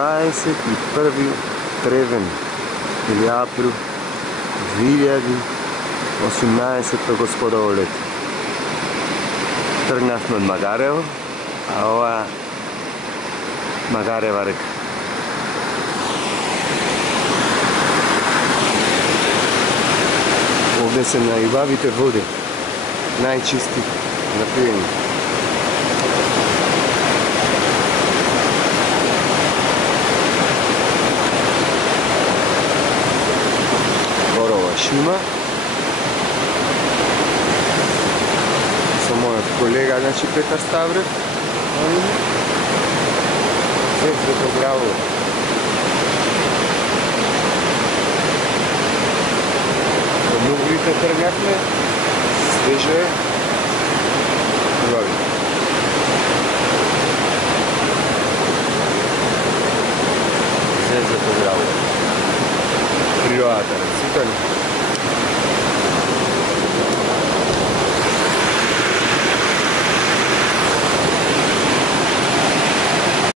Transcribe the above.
21. тревен или април 2018 господово лето. Тргнахме од Магарево, а ова Магарева река. Овде се најубавите води, најчисти на пиење. Борова шума. Со мојот колега, значи Петар Ставрев. Светлото граво. Муглите тргнахме, свежо е, убави. Светлото граво. Природата, рецитали.